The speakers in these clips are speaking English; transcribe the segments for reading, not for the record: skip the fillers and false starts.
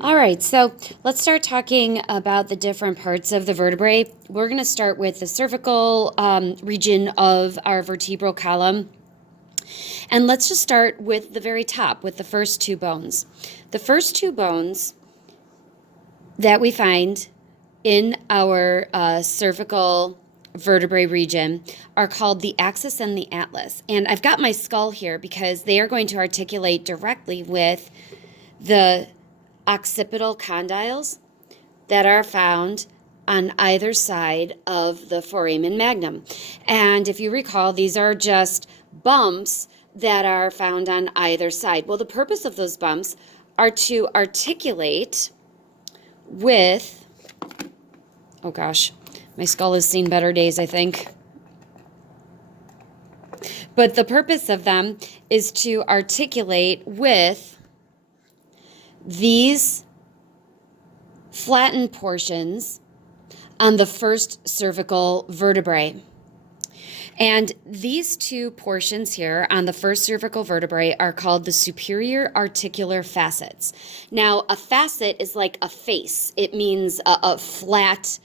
All right, so let's start talking about the different parts of the vertebrae. We're going to start with the cervical region of our vertebral column. And let's just start with the very top, with the first two bones. The first two bones that we find in our cervical vertebrae region are called the axis and the atlas. And I've got my skull here because they are going to articulate directly with the occipital condyles that are found on either side of the foramen magnum. And if you recall, these are just bumps that are found on either side. Well, the purpose of those bumps are to articulate with, oh gosh, my skull has seen better days, I think. But the purpose of them is to articulate with these flattened portions on the first cervical vertebrae. And these two portions here on the first cervical vertebrae are called the superior articular facets. Now, a facet is like a face. It means a flat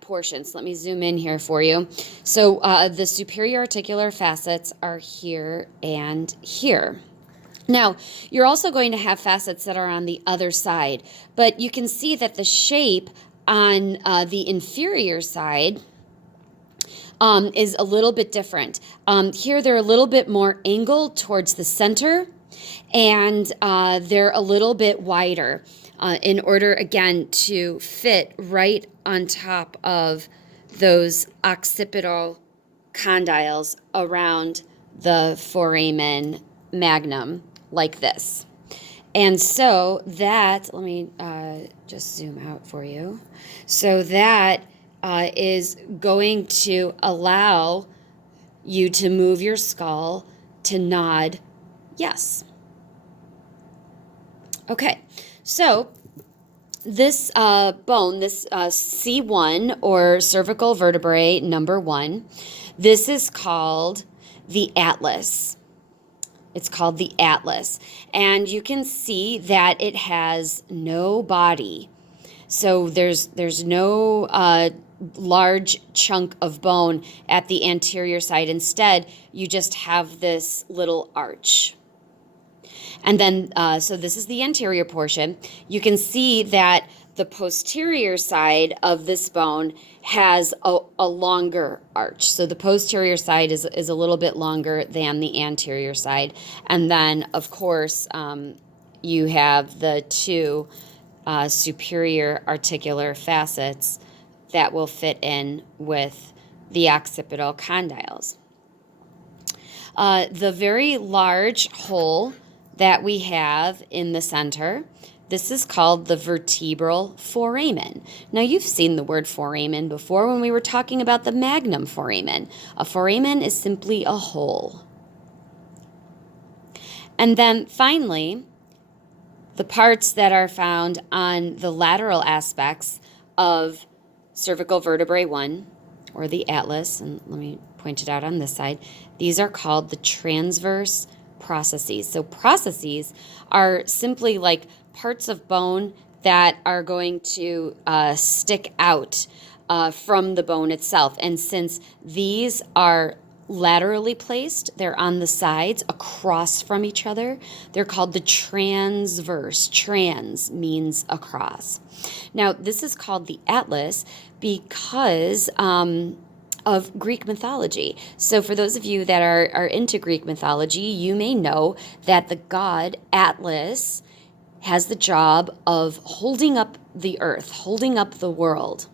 portion. So let me zoom in here for you. So the superior articular facets are here and here. Now, you're also going to have facets that are on the other side, but you can see that the shape on the inferior side is a little bit different. Here they're a little bit more angled towards the center, and they're a little bit wider in order, again, to fit right on top of those occipital condyles around the foramen magnum, like this. And so that, let me just zoom out for you. So that is going to allow you to move your skull to nod yes. Okay, so this bone, this C1 or cervical vertebrae number 1, this is called the atlas. It's called the atlas. And you can see that it has no body. So there's no large chunk of bone at the anterior side. Instead, you just have this little arch. And then, so this is the anterior portion. You can see that the posterior side of this bone has a longer arch. So the posterior side is a little bit longer than the anterior side. And then, of course, you have the two superior articular facets that will fit in with the occipital condyles. The very large hole that we have in the center, this is called the vertebral foramen. Now, you've seen the word foramen before when we were talking about the magnum foramen. A foramen is simply a hole. And then finally, the parts that are found on the lateral aspects of cervical vertebrae 1, or the atlas, and let me point it out on this side, these are called the transverse processes. So processes are simply like parts of bone that are going to stick out from the bone itself. And since these are laterally placed, they're on the sides across from each other, they're called the transverse. Trans means across. Now, this is called the atlas because of Greek mythology. So for those of you that are into Greek mythology, you may know that the god Atlas has the job of holding up the earth, holding up the world.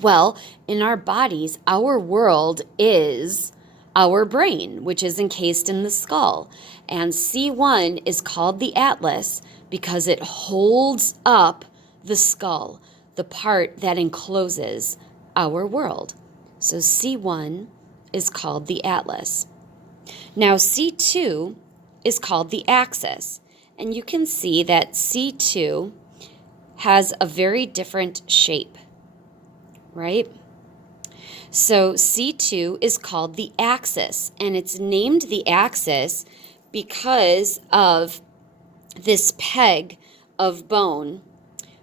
Well, in our bodies, our world is our brain, which is encased in the skull. And C1 is called the atlas because it holds up the skull, the part that encloses our world. So C1 is called the atlas. Now C2 is called the axis. And you can see that C2 has a very different shape, right? So C2 is called the axis, and it's named the axis because of this peg of bone,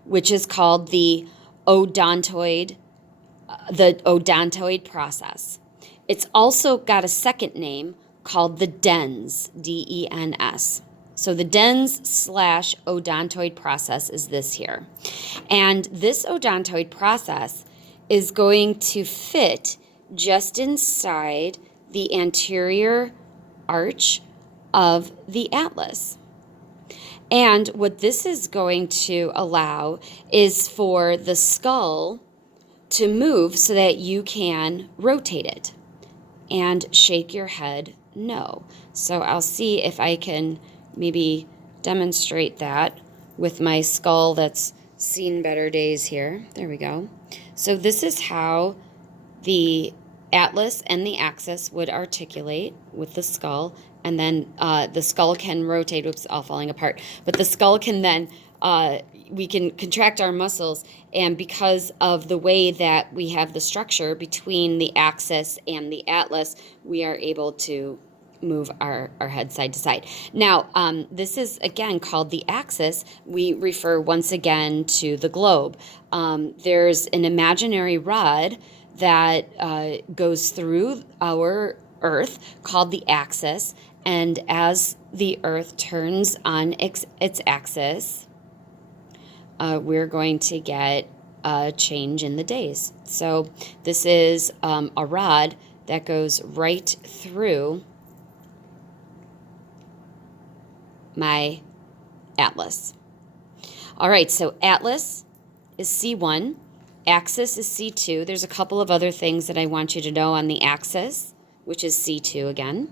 which is called the odontoid process. It's also got a second name called the dens, D-E-N-S. So the dens/odontoid process is this here. And this odontoid process is going to fit just inside the anterior arch of the atlas. And what this is going to allow is for the skull to move so that you can rotate it and shake your head no. So I'll see if I can maybe demonstrate that with my skull that's seen better days here. There we go. So this is how the atlas and the axis would articulate with the skull, and then the skull can rotate. Oops, all falling apart. But the skull can then, we can contract our muscles, and because of the way that we have the structure between the axis and the atlas, we are able to move our head side to side. Now, this is, again, called the axis. We refer once again to the globe. There's an imaginary rod that goes through our Earth called the axis, and as the Earth turns on its axis, we're going to get a change in the days. So this is a rod that goes right through my atlas. All right, so atlas is C1, axis is C2. There's a couple of other things that I want you to know on the axis, which is C2 again.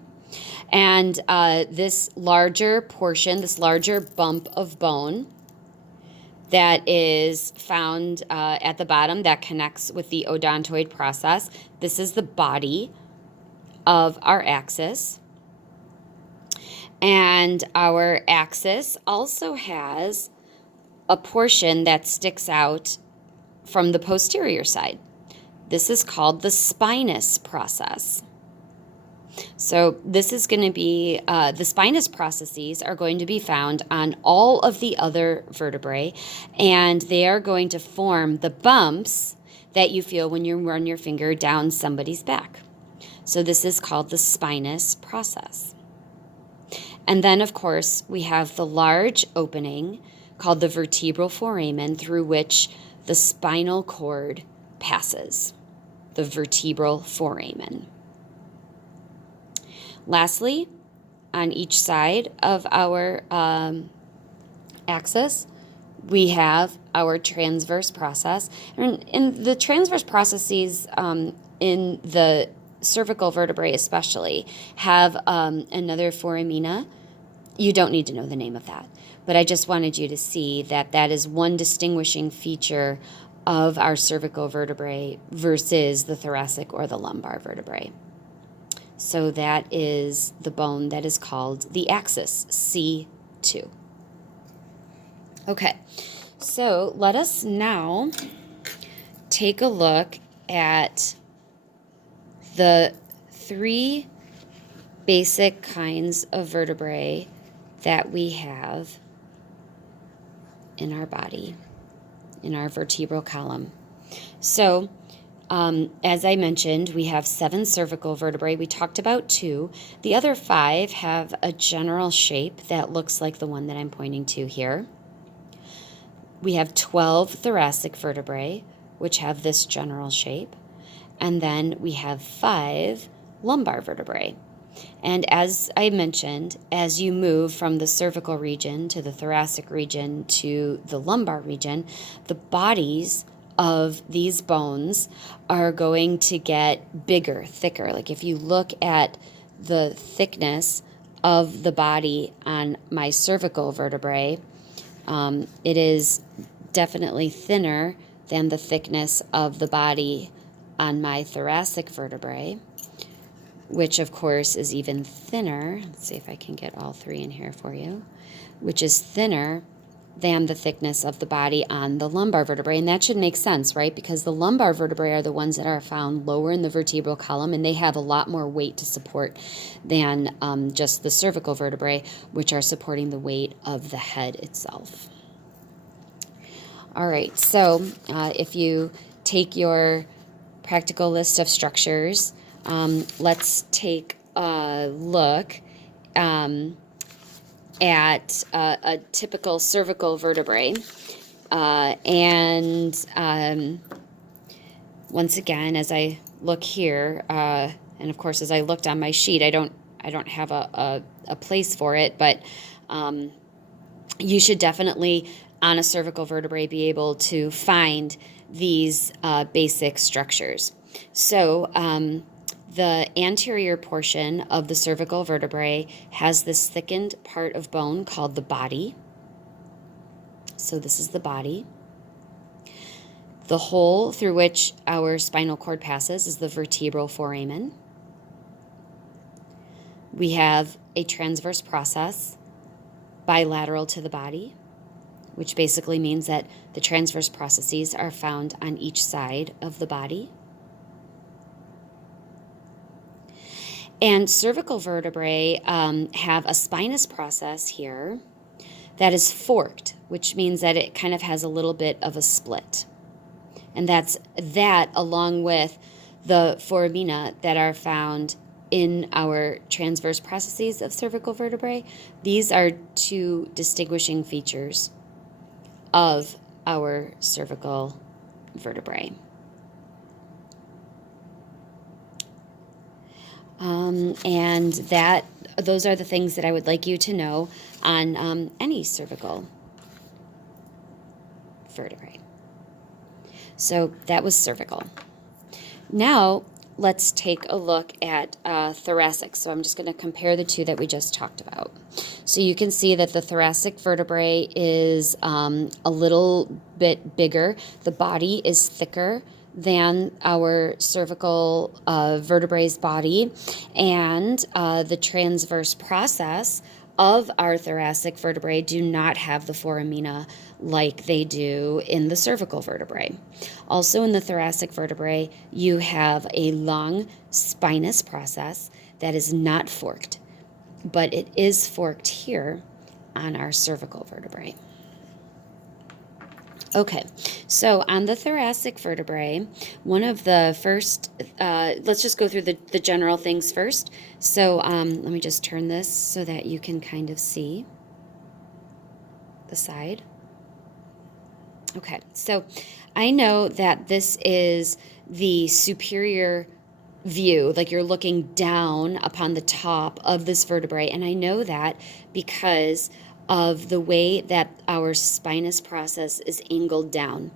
And this larger portion, this larger bump of bone that is found at the bottom that connects with the odontoid process, this is the body of our axis. And our axis also has a portion that sticks out from the posterior side. This is called the spinous process. So this is going to be, the spinous processes are going to be found on all of the other vertebrae, and they are going to form the bumps that you feel when you run your finger down somebody's back. So this is called the spinous process. And then, of course, we have the large opening called the vertebral foramen through which the spinal cord passes, the vertebral foramen. Lastly, on each side of our axis, we have our transverse process. And the transverse processes in the cervical vertebrae especially have another foramina. You don't need to know the name of that, but I just wanted you to see that that is one distinguishing feature of our cervical vertebrae versus the thoracic or the lumbar vertebrae. So that is the bone that is called the axis, C2. Okay, so let us now take a look at the three basic kinds of vertebrae that we have in our body, in our vertebral column. So, as I mentioned, we have 7 cervical vertebrae. We talked about 2. The other 5 have a general shape that looks like the one that I'm pointing to here. We have 12 thoracic vertebrae, which have this general shape. And then we have 5 lumbar vertebrae. And as I mentioned, as you move from the cervical region to the thoracic region to the lumbar region, the bodies of these bones are going to get bigger, thicker. Like if you look at the thickness of the body on my cervical vertebrae, it is definitely thinner than the thickness of the body on my thoracic vertebrae, which of course is even thinner. Let's see if I can get all 3 in here for you, which is thinner than the thickness of the body on the lumbar vertebrae. And that should make sense, right? Because the lumbar vertebrae are the ones that are found lower in the vertebral column, and they have a lot more weight to support than just the cervical vertebrae, which are supporting the weight of the head itself. All right, so if you take your practical list of structures, let's take a look at a typical cervical vertebrae. And once again, as I look here, and of course, as I looked on my sheet, I don't have a place for it, but you should definitely, on a cervical vertebrae, be able to find these basic structures. So the anterior portion of the cervical vertebrae has this thickened part of bone called the body. So this is the body. The hole through which our spinal cord passes is the vertebral foramen. We have a transverse process bilateral to the body, which basically means that the transverse processes are found on each side of the body. And cervical vertebrae have a spinous process here that is forked, which means that it kind of has a little bit of a split. And that's that along with the foramina that are found in our transverse processes of cervical vertebrae. These are two distinguishing features of our cervical vertebrae. And those are the things that I would like you to know on any cervical vertebrae. So that was cervical. Now let's take a look at thoracic. So I'm just going to compare the two that we just talked about. So you can see that the thoracic vertebrae is a little bit bigger. The body is thicker than our cervical vertebrae's body, and the transverse process of our thoracic vertebrae do not have the foramina like they do in the cervical vertebrae. Also in the thoracic vertebrae, you have a long spinous process that is not forked, but it is forked here on our cervical vertebrae. Okay, so on the thoracic vertebrae, one of the first, let's just go through the general things first. So let me just turn this so that you can kind of see the side. Okay, so I know that this is the superior view, like you're looking down upon the top of this vertebrae, and I know that because of the way that our spinous process is angled down.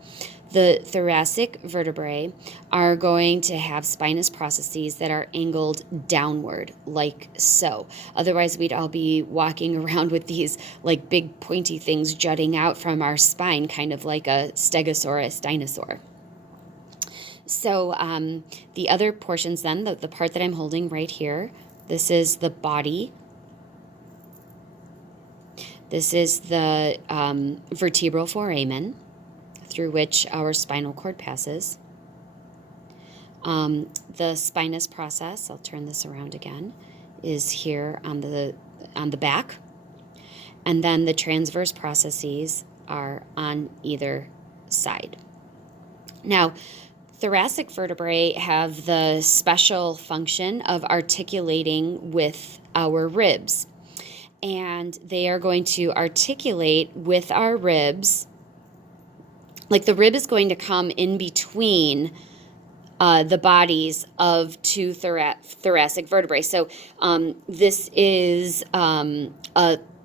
The thoracic vertebrae are going to have spinous processes that are angled downward, like so. Otherwise, we'd all be walking around with these like big pointy things jutting out from our spine, kind of like a stegosaurus dinosaur. So the other portions then, the part that I'm holding right here, this is the body. This is the vertebral foramen through which our spinal cord passes. The spinous process, I'll turn this around again, is here on the back. And then the transverse processes are on either side. Now, thoracic vertebrae have the special function of articulating with our ribs. And they are going to articulate with our ribs, like the rib is going to come in between the bodies of two thoracic vertebrae. So this is a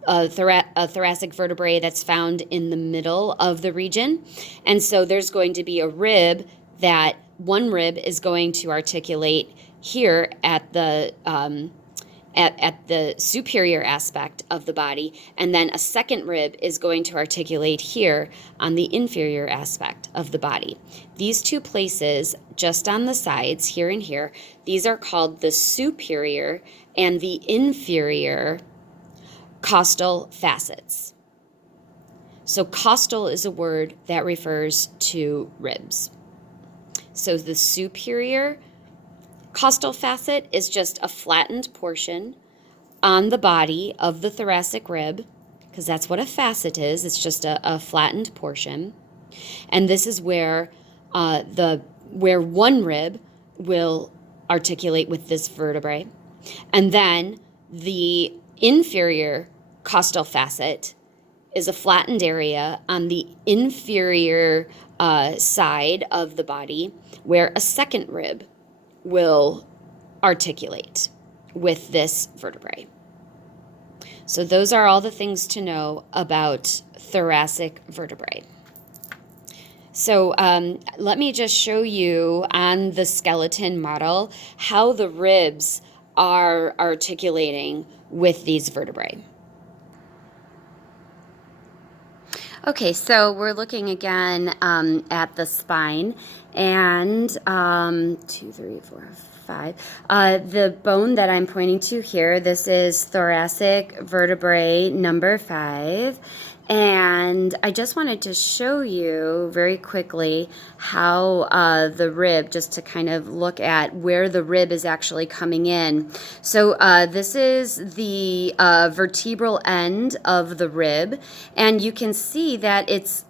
thoracic vertebrae that's found in the middle of the region. And so there's going to be a rib that one rib is going to articulate here at the at the superior aspect of the body, and then a second rib is going to articulate here on the inferior aspect of the body. These two places, just on the sides, here and here, these are called the superior and the inferior costal facets. So costal is a word that refers to ribs. So the superior costal facet is just a flattened portion on the body of the thoracic rib, because that's what a facet is. It's just a flattened portion. And this is where where one rib will articulate with this vertebrae, and then the inferior costal facet is a flattened area on the inferior side of the body where a second rib will articulate with this vertebrae. So those are all the things to know about thoracic vertebrae. So let me just show you on the skeleton model how the ribs are articulating with these vertebrae. Okay, so we're looking again at the spine, and 2, 3, 4, 5. The bone that I'm pointing to here, this is thoracic vertebrae number 5. And I just wanted to show you very quickly how the rib, just to kind of look at where the rib is actually coming in. So this is the vertebral end of the rib, and you can see that it's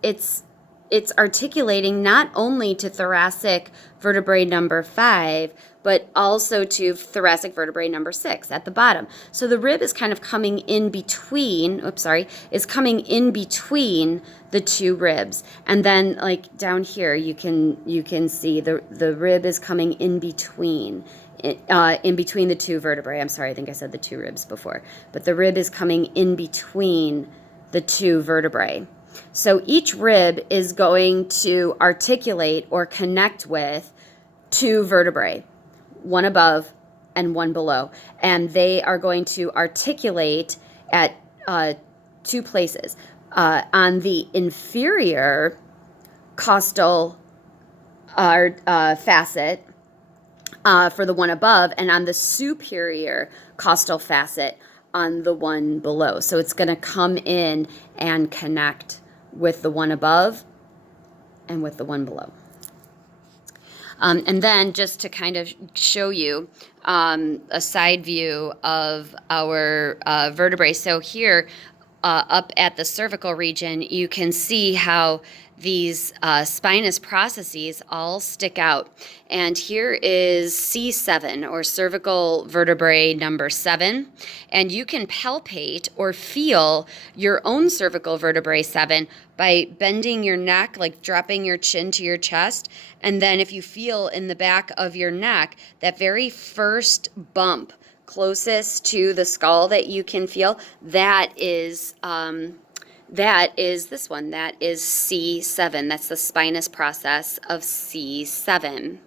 articulating not only to thoracic vertebrae number 5, but also to thoracic vertebrae number 6 at the bottom. So the rib is kind of coming in between, is coming in between the two ribs. And then like down here, you can see the rib is coming in between the two vertebrae. I'm sorry, I think I said the two ribs before. But the rib is coming in between the two vertebrae. So each rib is going to articulate or connect with two vertebrae, one above and one below. And they are going to articulate at two places. On the inferior costal facet for the one above, and on the superior costal facet on the one below. So it's going to come in and connect with the one above and with the one below. And then just to kind of show you a side view of our vertebrae. So here up at the cervical region, you can see how these spinous processes all stick out. And here is C7, or cervical vertebrae number 7. And you can palpate or feel your own cervical vertebrae 7 by bending your neck, like dropping your chin to your chest. And then if you feel in the back of your neck, that very first bump closest to the skull that you can feel, that is this one. That is C7. That's the spinous process of C7.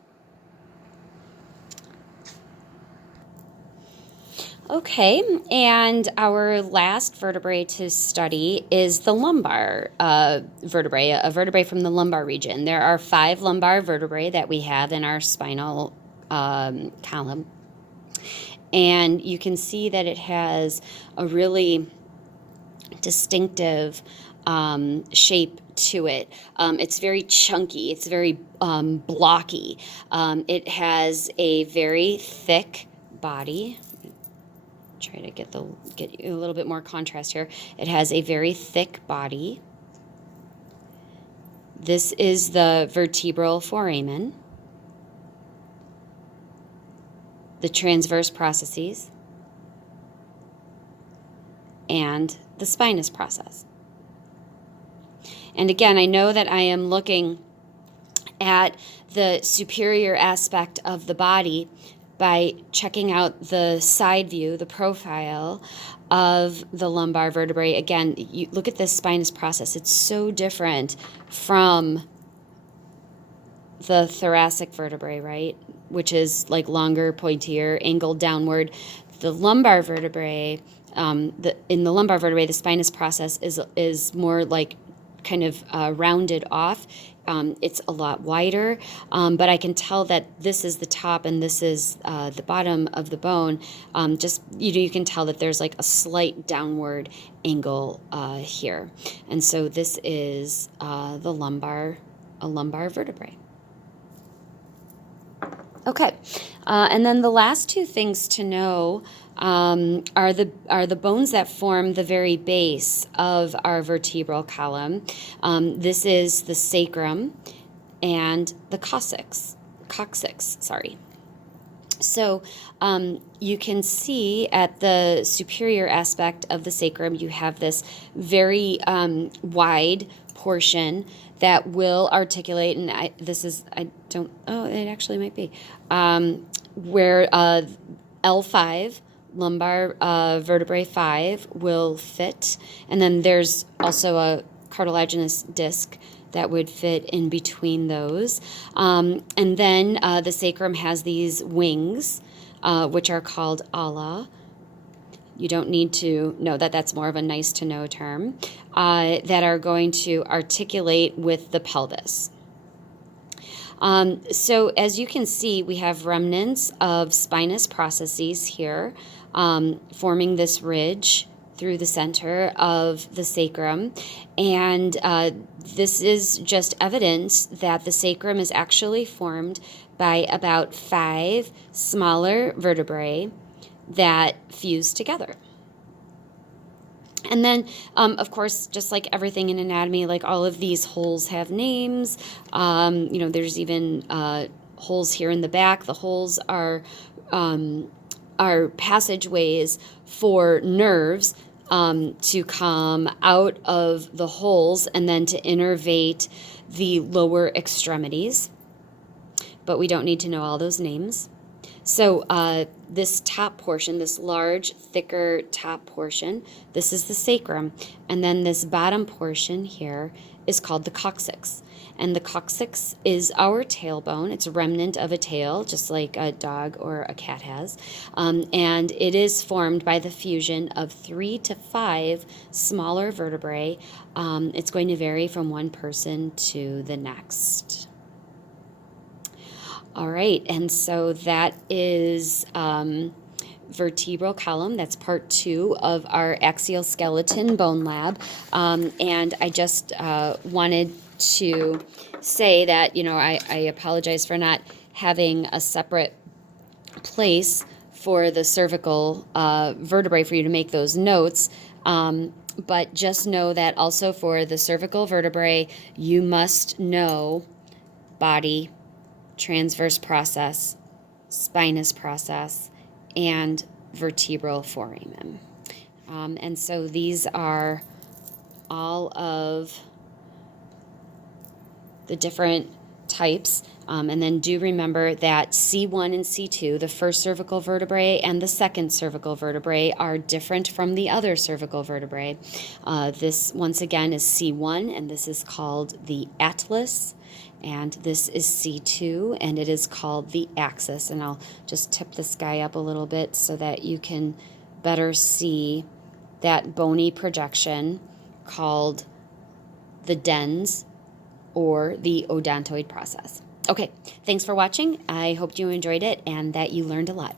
Okay, and our last vertebrae to study is the lumbar vertebrae, a vertebrae from the lumbar region. There are 5 lumbar vertebrae that we have in our spinal column. And you can see that it has a really distinctive shape to it. It's very chunky. It's very blocky. It has a very thick body. Try to get a little bit more contrast here. It has a very thick body. This is the vertebral foramen, the transverse processes, and the spinous process. And again, I know that I am looking at the superior aspect of the body by checking out the side view, the profile of the lumbar vertebrae. Again, you look at this spinous process. It's so different from the thoracic vertebrae, right? Which is like longer, pointier, angled downward. The lumbar vertebrae, in the lumbar vertebrae, the spinous process is more like kind of rounded off. It's a lot wider, but I can tell that this is the top and this is the bottom of the bone. Just you can tell that there's like a slight downward angle here, and so this is a lumbar vertebrae. Okay, And then the last two things to know are the bones that form the very base of our vertebral column. This is the sacrum and the coccyx. Sorry. So you can see at the superior aspect of the sacrum, you have this very wide portion that will articulate, and it actually might be, where L5, lumbar vertebrae 5, will fit. And then there's also a cartilaginous disc that would fit in between those. And then the sacrum has these wings, which are called ala. You don't need to know that. That's more of a nice to know term, that are going to articulate with the pelvis. So as you can see, we have remnants of spinous processes here, forming this ridge through the center of the sacrum. And this is just evidence that the sacrum is actually formed by about 5 smaller vertebrae that fuse together. And then, of course, just like everything in anatomy, like all of these holes have names. There's even holes here in the back. The holes are passageways for nerves to come out of the holes and then to innervate the lower extremities. But we don't need to know all those names. So this top portion, this large, thicker top portion, this is the sacrum. And then this bottom portion here is called the coccyx. And the coccyx is our tailbone. It's a remnant of a tail, just like a dog or a cat has. And it is formed by the fusion of 3 to 5 smaller vertebrae. It's going to vary from one person to the next. All right, and so that is vertebral column. That's part 2 of our axial skeleton bone lab. And I just wanted to say that, I apologize for not having a separate place for the cervical vertebrae for you to make those notes. But just know that also for the cervical vertebrae, you must know body, transverse process, spinous process, and vertebral foramen. And so these are all of the different types. And then do remember that C1 and C2, the first cervical vertebrae and the second cervical vertebrae, are different from the other cervical vertebrae. This, once again, is C1, and this is called the atlas. And this is C2, and it is called the axis. And I'll just tip this guy up a little bit so that you can better see that bony projection called the dens or the odontoid process. Okay, thanks for watching. I hope you enjoyed it and that you learned a lot.